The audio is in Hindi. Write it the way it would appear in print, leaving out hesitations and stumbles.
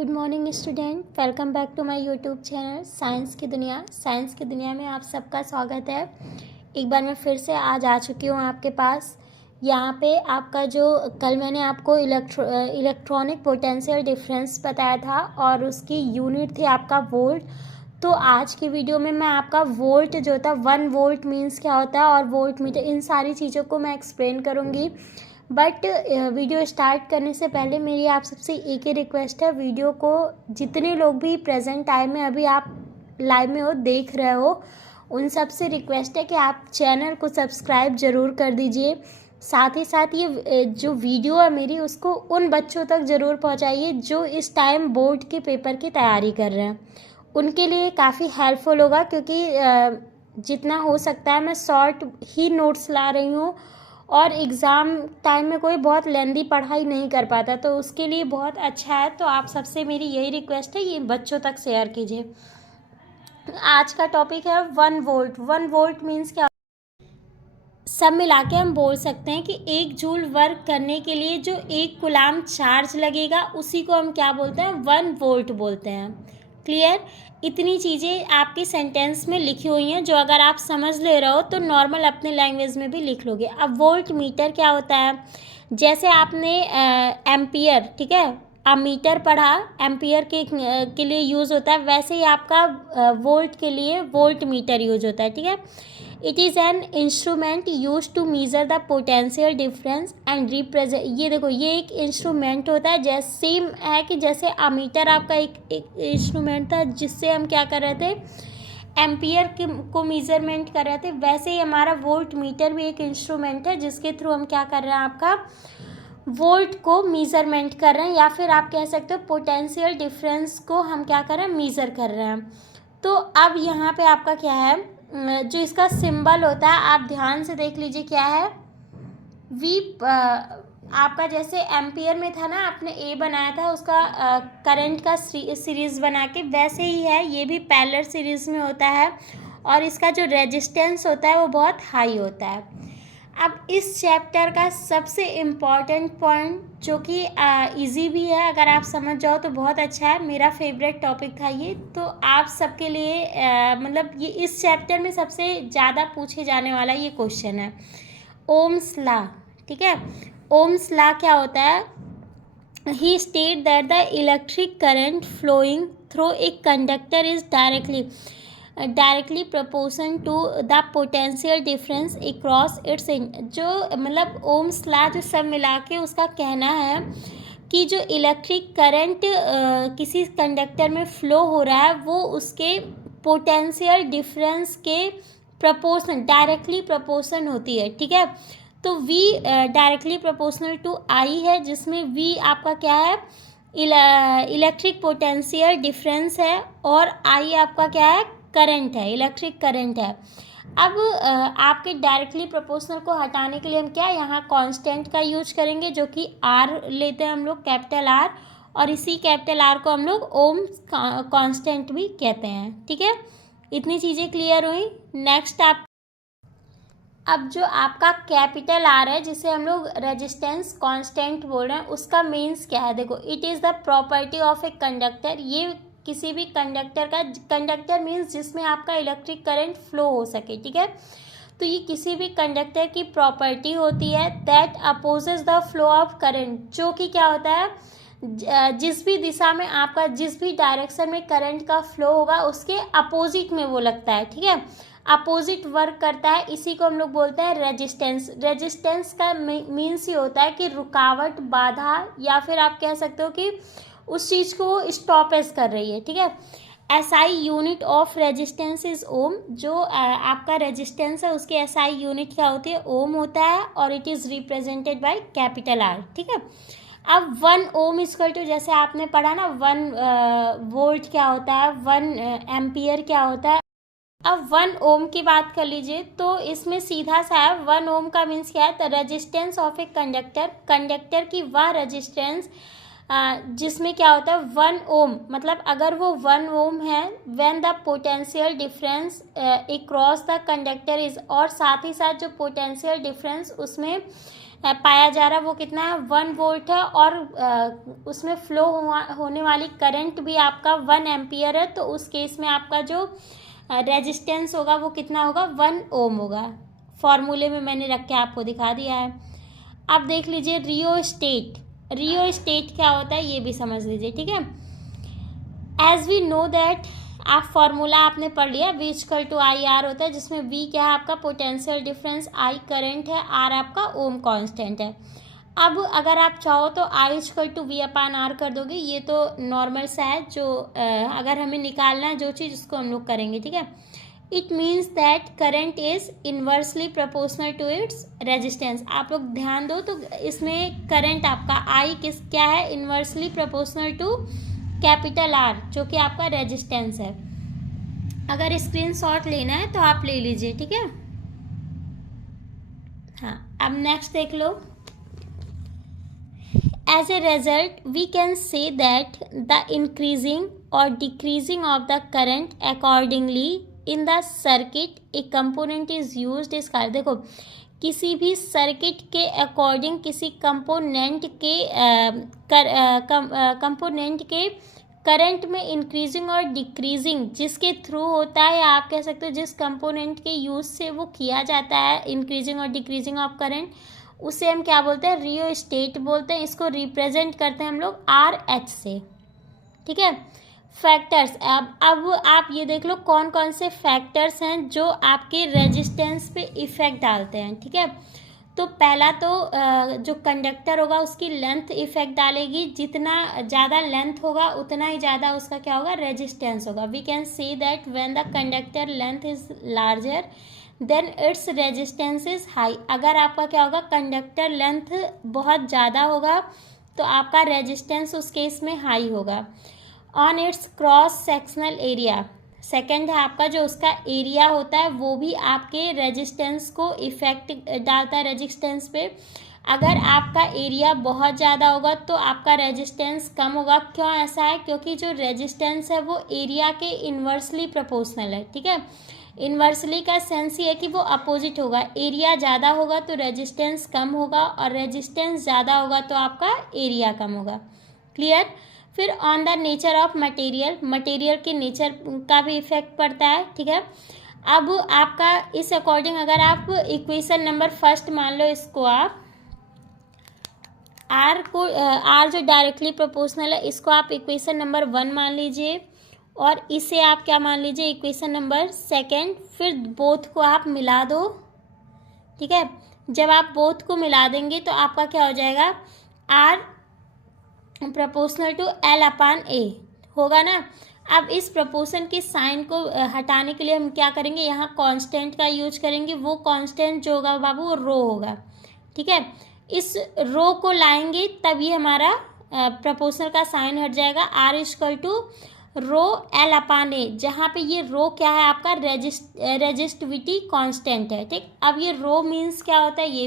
Good morning student, welcome back to my YouTube channel science की दुनिया में आप सबका स्वागत है। एक बार मैं फिर से आज आ चुकी हूँ आपके पास। यहाँ पे आपका जो कल मैंने आपको इलेक्ट्रॉनिक पोटेंशियल डिफरेंस बताया था और उसकी यूनिट थी आपका वोल्ट। तो आज की वीडियो में मैं आपका वोल्ट जो था 1 वोल्ट मीन्स क्या होता है और वोल्ट मीटर, इन सारी चीज़ों को मैं एक्सप्लेन करूँगी। बट वीडियो स्टार्ट करने से पहले मेरी आप सबसे एक ही रिक्वेस्ट है, वीडियो को जितने लोग भी प्रेजेंट टाइम में अभी आप लाइव में हो देख रहे हो, उन सब से रिक्वेस्ट है कि आप चैनल को सब्सक्राइब ज़रूर कर दीजिए। साथ ही साथ ये जो वीडियो है मेरी, उसको उन बच्चों तक ज़रूर पहुंचाइए जो इस टाइम बोर्ड के पेपर की तैयारी कर रहे हैं। उनके लिए काफ़ी हेल्पफुल होगा, क्योंकि जितना हो सकता है मैं शॉर्ट ही नोट्स ला रही हूँ और एग्ज़ाम टाइम में कोई बहुत लेंदी पढ़ाई नहीं कर पाता, तो उसके लिए बहुत अच्छा है। तो आप सबसे मेरी यही रिक्वेस्ट है, ये बच्चों तक शेयर कीजिए। आज का टॉपिक है 1 वोल्ट। 1 वोल्ट मीन्स क्या? सब मिला के हम बोल सकते हैं कि 1 जूल वर्क करने के लिए जो 1 कूलाम चार्ज लगेगा उसी को हम क्या बोलते हैं? 1 वोल्ट बोलते हैं। क्लियर? इतनी चीज़ें आपकी सेंटेंस में लिखी हुई हैं, जो अगर आप समझ ले रहे हो तो नॉर्मल अपने लैंग्वेज में भी लिख लोगे। अब वोल्ट मीटर क्या होता है? जैसे आपने एम्पियर, ठीक है, मीटर पढ़ा, एम्पियर के लिए यूज़ होता है, वैसे ही आपका वोल्ट के लिए वोल्ट मीटर यूज होता है। ठीक है, it is an instrument use to measure the potential difference and represent. ये देखो, ये एक इंस्ट्रूमेंट होता है, जैसे सेम है कि जैसे अमीटर आपका एक इंस्ट्रूमेंट था जिससे हम क्या कर रहे थे, एम्पियर को मीज़रमेंट कर रहे थे, वैसे ही हमारा वोल्ट मीटर भी एक इंस्ट्रूमेंट है जिसके थ्रू हम क्या कर रहे हैं, आपका वोल्ट को मीज़रमेंट कर रहे हैं, या फिर आप कह सकते हो पोटेंशियल डिफरेंस को हम क्या कर रहे हैं, मीज़र कर रहे हैं। तो अब यहाँ पे आपका क्या है, जो इसका सिंबल होता है आप ध्यान से देख लीजिए क्या है। वी आपका जैसे एम्पियर में था ना, आपने ए बनाया था उसका करंट का सीरीज़ बना के, वैसे ही है ये भी पैरेलल सीरीज़ में होता है और इसका जो रेजिस्टेंस होता है वो बहुत हाई होता है। अब इस चैप्टर का सबसे इम्पॉर्टेंट पॉइंट, जो कि इजी भी है, अगर आप समझ जाओ तो बहुत अच्छा है, मेरा फेवरेट टॉपिक था ये, तो आप सबके लिए मतलब ये इस चैप्टर में सबसे ज़्यादा पूछे जाने वाला ये क्वेश्चन है, ओम्स लॉ। ठीक है, ओम्स लॉ क्या होता है? He state that the electric current flowing through a conductor is directly proportion to the potential difference across its. जो मतलब ओम्स लॉ जो सब मिला के उसका कहना है कि जो इलेक्ट्रिक करंट किसी कंडक्टर में फ़्लो हो रहा है वो उसके पोटेंशियल डिफरेंस के प्रोपोर्शन, डायरेक्टली प्रोपोर्शन होती है। ठीक है, तो V directly proportional to I है, जिसमें V आपका क्या है, इलेक्ट्रिक पोटेंशियल डिफरेंस है, और I आपका क्या है, करंट है, इलेक्ट्रिक करंट है। अब आपके डायरेक्टली प्रोपोर्शनल को हटाने के लिए हम क्या यहाँ कांस्टेंट का यूज करेंगे, जो कि R लेते हैं हम लोग, कैपिटल R, और इसी कैपिटल R को हम लोग ओम कांस्टेंट भी कहते हैं। ठीक है, इतनी चीज़ें क्लियर हुई। नेक्स्ट अब जो आपका कैपिटल R है, जिसे हम लोग रेजिस्टेंस कांस्टेंट बोल रहे हैं, उसका मीन्स क्या है? देखो, it is the property of a conductor. ये किसी भी कंडक्टर का, कंडक्टर मीन्स जिसमें आपका इलेक्ट्रिक करंट फ्लो हो सके। ठीक है, तो ये किसी भी कंडक्टर की प्रॉपर्टी होती है that opposes the flow of current, जो कि क्या होता है, जिस भी दिशा में आपका, जिस भी डायरेक्शन में करंट का फ्लो होगा उसके अपोजिट में वो लगता है। ठीक है, अपोजिट वर्क करता है, इसी को हम लोग बोलते हैं रेजिस्टेंस। रेजिस्टेंस का मीन्स ये होता है कि रुकावट, बाधा, या फिर आप कह सकते हो कि उस चीज़ को स्टॉपेज कर रही है। ठीक है, SI unit of resistance is ohm. जो आपका रेजिस्टेंस है उसकी SI यूनिट क्या होती है, ओम होता है, और it is represented by capital R। ठीक है, अब 1 ओम इक्वल टू, जैसे आपने पढ़ा ना 1 वोल्ट क्या होता है, 1 एम्पियर क्या होता है। अब 1 ओम की बात कर लीजिए, तो इसमें सीधा सा है, 1 ओम का मीन्स क्या है, the resistance of a conductor, conductor की वह रेजिस्टेंस जिसमें क्या होता है 1 ओम, मतलब अगर वो 1 ओम है, when the potential difference across the conductor is, और साथ ही साथ जो पोटेंशियल डिफरेंस उसमें पाया जा रहा है वो कितना है 1 वोल्ट है, और उसमें फ्लो होने वाली करंट भी आपका 1 एम्पियर है। तो उस केस में आपका जो रेजिस्टेंस होगा वो कितना होगा 1 ओम होगा। फॉर्मूले में मैंने रख के आपको दिखा दिया है। अब देख लीजिए रियोस्टेट। रियोस्टेट क्या होता है ये भी समझ लीजिए, ठीक है। एज वी नो दैट, आप फॉर्मूला आपने पढ़ लिया, V equal to I R होता है, जिसमें V क्या है आपका पोटेंशियल डिफरेंस, I करंट है, R आपका ओम कांस्टेंट है। अब अगर आप चाहो तो I equal to V upon R कर दोगे, ये तो नॉर्मल सा है, जो अगर हमें निकालना है जो चीज़ उसको हम लोग करेंगे, ठीक है। It means that current is inversely proportional to its resistance. आप लोग ध्यान दो तो इसमें करंट आपका I क्या है, inversely proportional to capital R, जो कि आपका रेजिस्टेंस है। अगर स्क्रीनशॉट लेना है तो आप ले लीजिए, ठीक है। हाँ, अब नेक्स्ट देख लो। As a result we can say that the increasing और decreasing of the current accordingly in the circuit a component is used इस कार। देखो, किसी भी सर्किट के अकॉर्डिंग किसी कंपोनेंट के करंट में इंक्रीजिंग और डिक्रीजिंग जिसके थ्रू होता है, या आप कह सकते हो जिस कंपोनेंट के यूज से वो किया जाता है इंक्रीजिंग और डिक्रीजिंग ऑफ करंट, उसे हम क्या बोलते हैं, रियोस्टेट बोलते हैं। इसको रिप्रेजेंट करते हैं हम लोग RH से, ठीक है। फैक्टर्स, अब आप ये देख लो कौन कौन से फैक्टर्स हैं जो आपके रेजिस्टेंस पे इफ़ेक्ट डालते हैं, ठीक है। तो पहला तो जो कंडक्टर होगा उसकी लेंथ इफेक्ट डालेगी, जितना ज़्यादा लेंथ होगा उतना ही ज़्यादा उसका क्या होगा, रेजिस्टेंस होगा। We can see that when the conductor length is larger than its resistance is high. अगर आपका क्या होगा, कंडक्टर लेंथ बहुत ज़्यादा होगा तो आपका रेजिस्टेंस उस केस में हाई होगा। On it's cross sectional area, second है आपका जो उसका एरिया होता है वो भी आपके रेजिस्टेंस को इफेक्ट डालता है रेजिस्टेंस पे। अगर आपका एरिया बहुत ज़्यादा होगा तो आपका रेजिस्टेंस कम होगा। क्यों ऐसा है, क्योंकि जो रेजिस्टेंस है वो एरिया के इन्वर्सली प्रोपोर्शनल है, ठीक है। इन्वर्सली का सेंस ये है कि वो अपोजिट होगा, एरिया ज़्यादा होगा तो रेजिस्टेंस कम होगा, और रेजिस्टेंस ज़्यादा होगा तो आपका एरिया कम होगा। क्लियर। फिर on the nature of material, material के नेचर का भी इफेक्ट पड़ता है, ठीक है। अब आपका इस अकॉर्डिंग अगर आप इक्वेशन नंबर फर्स्ट मान लो, इसको आप R जो डायरेक्टली प्रोपोर्शनल है इसको आप इक्वेशन नंबर 1 मान लीजिए, और इसे आप क्या मान लीजिए, इक्वेशन नंबर सेकेंड। फिर बोथ को आप मिला दो, ठीक है। जब आप बोथ को मिला देंगे तो आपका क्या हो जाएगा, R proportional to L upon A होगा ना। अब इस प्रोपोर्शन के साइन को हटाने के लिए हम क्या करेंगे, यहाँ कांस्टेंट का यूज करेंगे। वो कांस्टेंट जो होगा बाबू वो रो होगा, ठीक है। इस रो को लाएंगे तभी हमारा प्रोपोर्शनल का साइन हट जाएगा। R equal to rho L upon A, जहाँ पे ये रो क्या है आपका रेजिस्टिविटी कांस्टेंट है, ठीक। अब ये रो मीन्स क्या होता है ये